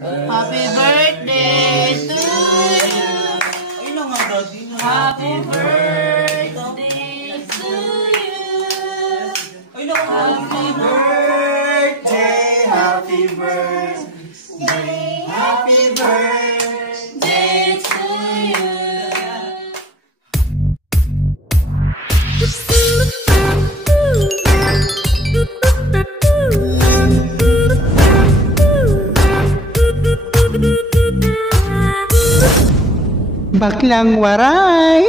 Happy birthday to you. Ayun na nga, Daddy. Happy birthday to you. Ayun na nga. Happy birthday, Happy birthday. Happy birthday to you. Baklang waray.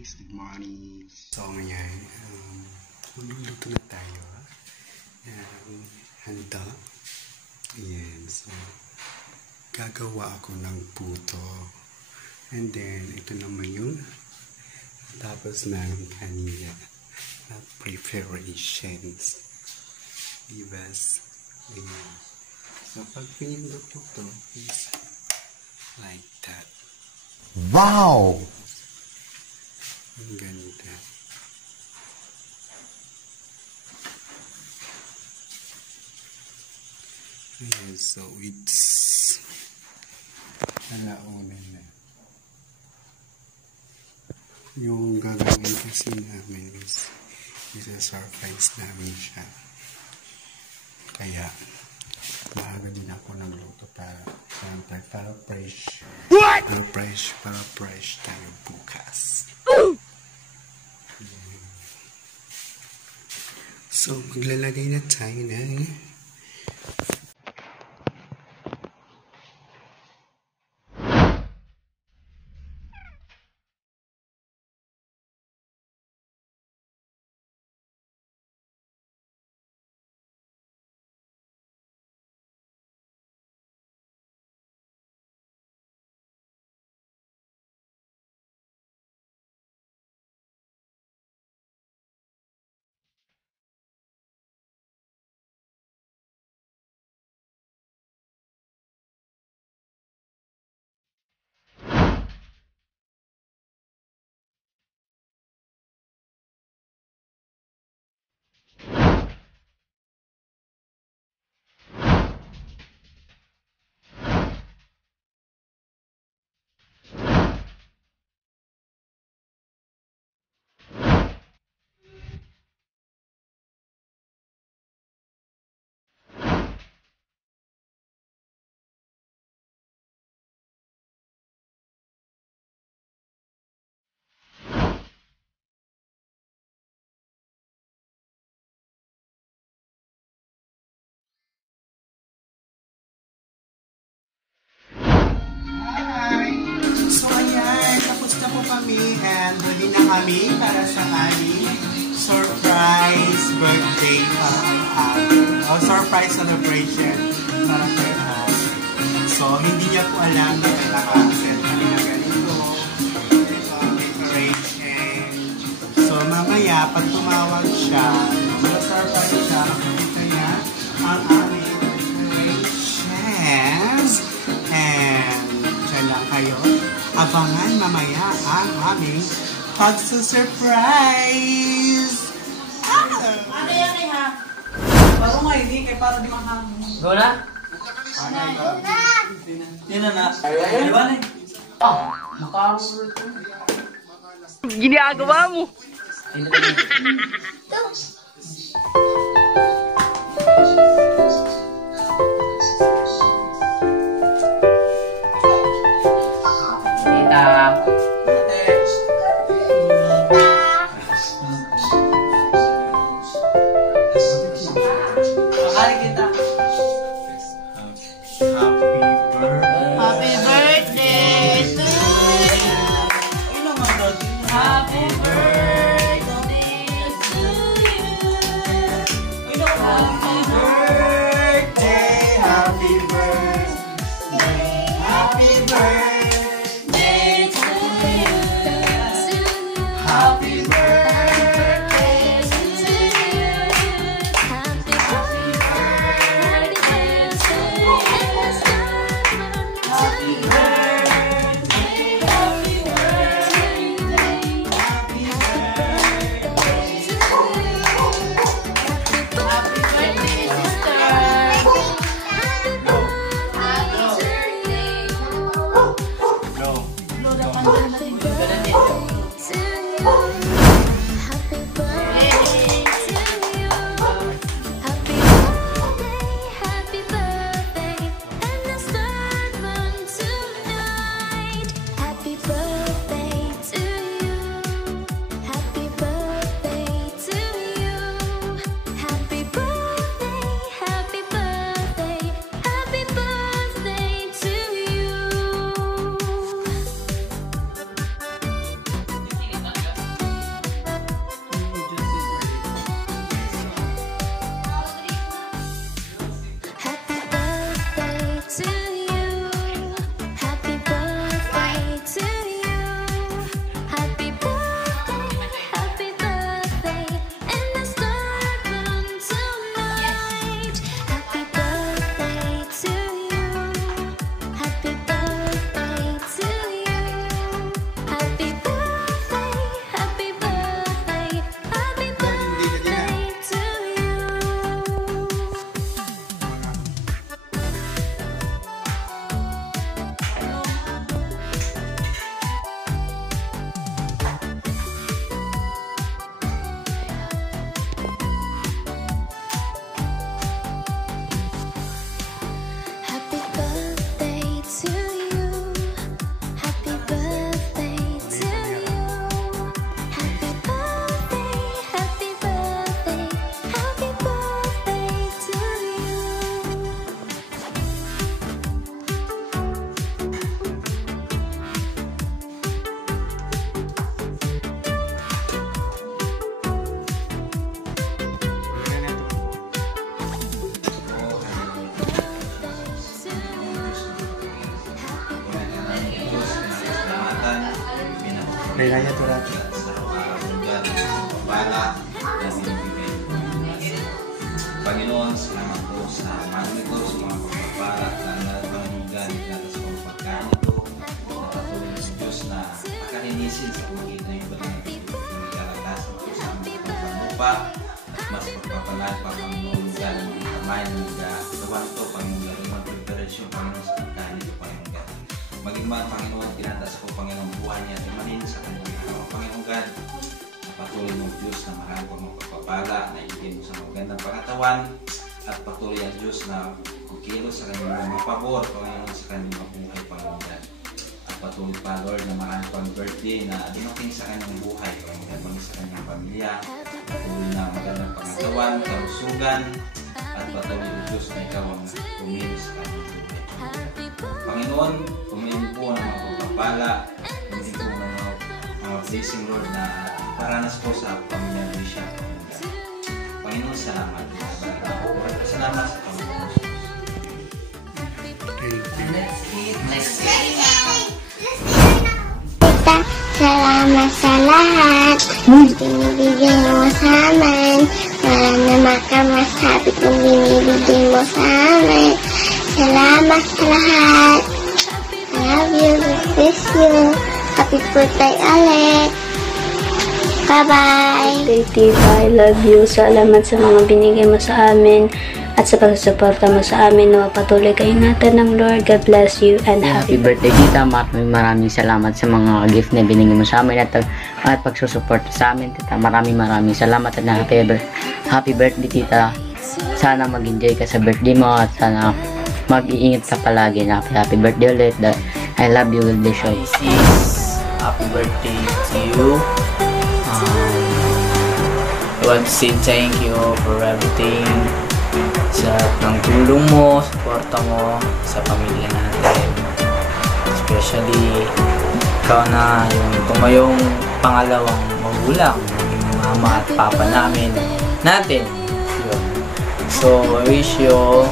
guys, good morning. So ngayon, magluluto na tayo. Handa. Ayan, so gagawa ako ng puto. And then, ito naman yung tapos ng kanina na preparations. Ibas. Ayan. So pag pinindot mo to, is like that. Wow! Ang ganda. Ayan, so it's alaunan na. Yung gagawin kasi namin is isa-surprise namin siya. Kaya maaga din ako nagluto para fresh. Para fresh tayo bukas. So, maglalagay na tayo ng So ayan, tapos na po kami and ready na kami para sa aming surprise birthday o surprise celebration para kay House. So hindi niya po alam na naka-set kami na ganito. Ito ang decoration. So mamaya, pag tumawag siya, surprise siya, makikita niya ang aming decorations. And dyan lang kayo. Abangan mamaya ang aming pagsusurprise! Ano yan eh ha? Paro nga hindi, kaya para di mahangin. Go na? Yan na. Di ba na? Makaroon ito. Ginagawa mo. Kita. Makali kita. Happy birthday to you. Ayun lang mga dati. Happy birthday to you. Ayun lang mga dati. Raya Turat. Panginoon, salamat po sa mga ito, sa mga pagpapala, na pangunggan at sa mga pagkain ito, na patuloy sa Diyos na pakalinisin sa pamagitan ng iba ng kalagasan po sa mga pagpapalupa, at mas pagpapalaan pa Panginoon ng mga kamay ng gawan ito, Panginoon, ng mga preparasyon, Panginoon, sa pagkain ito, Panginoon. Maging mga Panginoon, tinataas po Panginoon buhay niya at imanin sa kanyang Panginoon God. Patuloy ng Diyos na marami pang magpapapala na ibigay mo sa magandang pangatawan at patuloy ang Diyos na kukilos sa kanyang mga pabor, Panginoon, sa kanyang buhay, Panginoon. At patuloy pa, Lord, na marami pang birthday na dumating sa kanyang buhay, Panginoon, sa kanyang pamilya. Patuloy na magandang pangatawan, kalusugan, at patuloy ang Diyos na ikaw ang kumilos sa kanyang buhay, Panginoon. Pumili po ng mga pagpapala, pumili po ng mga blessing, Lord, na paranas po sa pamilya ni siya. Panginoon, salamat. Salamat sa Panginoon. Salamat sa lahat. Binibigyan mo sa amin. Wala na makamasabi kung binibigyan mo sa amin. Salamat sa lahat. I love you. Miss you. Happy birthday, Alex. Bye-bye! Hey Tita, I love you. Salamat sa mga binigay mo sa amin at sa pagsusuporta mo sa amin. Patuloy ka ingatan ng Lord. God bless you and Happy birthday Tita. Maraming salamat sa mga gift na binigay mo sa amin at pagsusuporta sa amin, Tita. Maraming salamat at happy birthday, Tita. Sana mag-enjoy ka sa birthday mo at sana mag-iingat ka palagi. Happy birthday ulit. I love you. God bless you. Happy birthday to you. I want to say thank you for everything, sa ng tulong mo, suporta mo sa pamilya natin. Especially ikaw na yung tumayong pangalawang magulang, yung mama at papa natin. Yun. So I wish you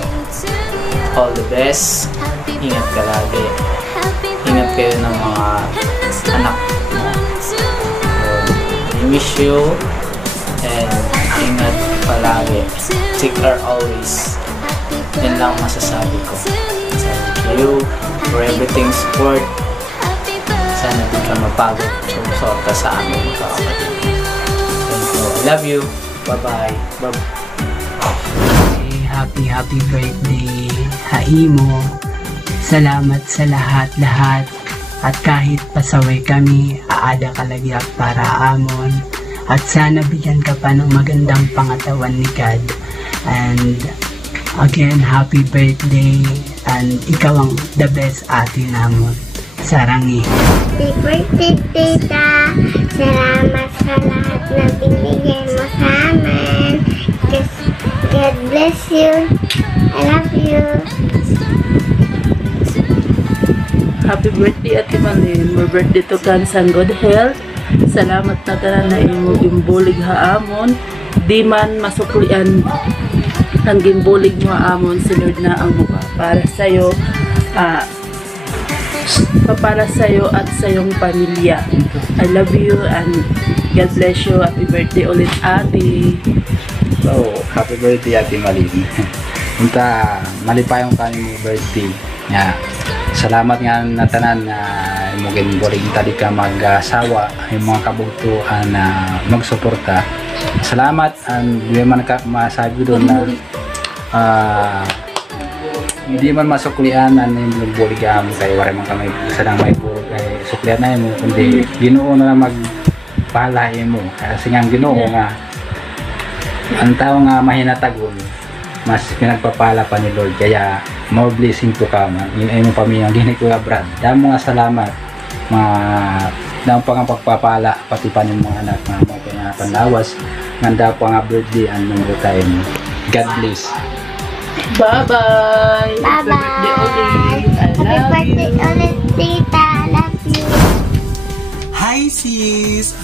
all the best. Ingat ka lagi. Ingat kayo ng mga anak mo. I wish you and ingat palagi. Take care always. Yan lang masasabi ko. Thank you for everything support. Sana di ka mapagod sumusorta sa amin, kapatid. Thank you. I love you. Bye-bye. Happy birthday, Haimo. Salamat sa lahat-lahat. At kahit pasaway kami, aada ka lagi para amon. At sana bigyan ka pa ng magandang pangatawan ni God. And again, happy birthday. And ikaw ang the best ate namon. Sarangi. Happy birthday, Tita. Salamat sa lahat na binigay mo sa amin. God bless you. I love you. Happy birthday, Ate Malin. More birthday to kan sang good health. Salamat na tanan na imo gimbulig haamon. Di man masuklian ang gimbulig mo haamon, si Lord na ang mukha para sa'yo. Para sa'yo at sa iyong pamilya. I love you and God bless you. Happy birthday ulit, Ate. So, happy birthday, Ate Malin. Punta, malipayong kanimo birthday. Yeah. Salamat nga na tanan na mugin boring tadi ka mag-asawa yung mga kabutuan na magsuporta. Salamat and di man ka masabi doon na hindi man masuklian ang yung boligam kay wala man kami sadang may puro kay suklian na mo kundi Ginoo na magpalahi mo kasi nga Ginoo nga ang tao nga mahinatagon mas pinagpapala pa ni Lord kaya more blessing to come yung ay mo pamilya gini ko Brad damo nga salamat mga damo pa nga pagpapala pati pa ng mga anak nga mo pinapanlawas nganda pa nga birthday and number time. God bless. Bye-bye. Bye-bye. Happy birthday ulit, Tita. I love you. Hi sis!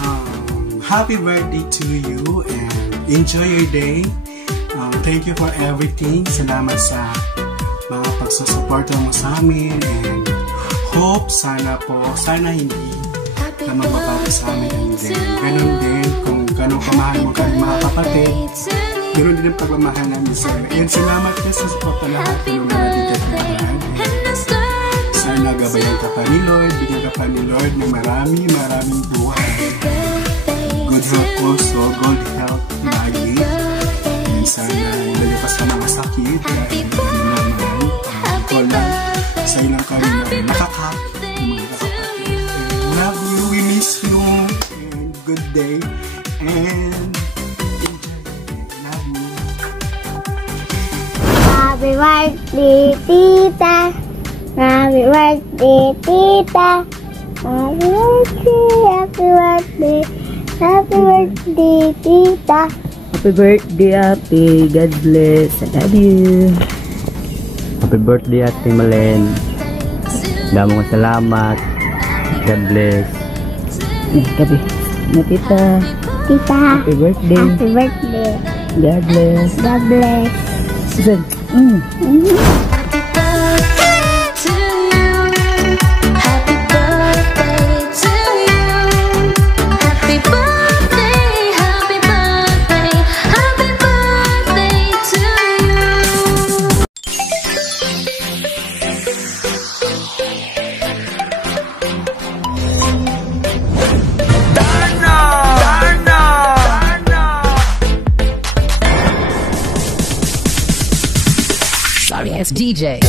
Happy birthday to you and enjoy your day. Thank you for everything. Salamat sa mga pagsusuporta mo sa amin and hope sana hindi na magbabago sa amin. And then, ganun din, kung ganun kamahal mo kami mga kapatid, ganun din ang pagmamahal namin sa iyo. And salamat ka sa support na lahat ng mga dito at lahat. Sana gabayan ka pa ni Lord, bigyan ka pa ni Lord ng maraming buhay. Good health also, good health lagi. And sana nalayo ka sa mga sakit. Ikaw lang, sa ilang kami na nakakap ng mga kapatid. Love you, we miss you, and good day, and love you. Happy birthday, tita. Happy birthday, tita. Happy birthday, happy birthday. Happy birthday, tita. Happy birthday, Ate. God bless. I love you. Happy birthday, Ate Malen. Damong salamat. God bless. Gabi. Na tita. Tita. Happy birthday. Happy birthday. God bless. God bless. Susan. Sorry, it's DJ.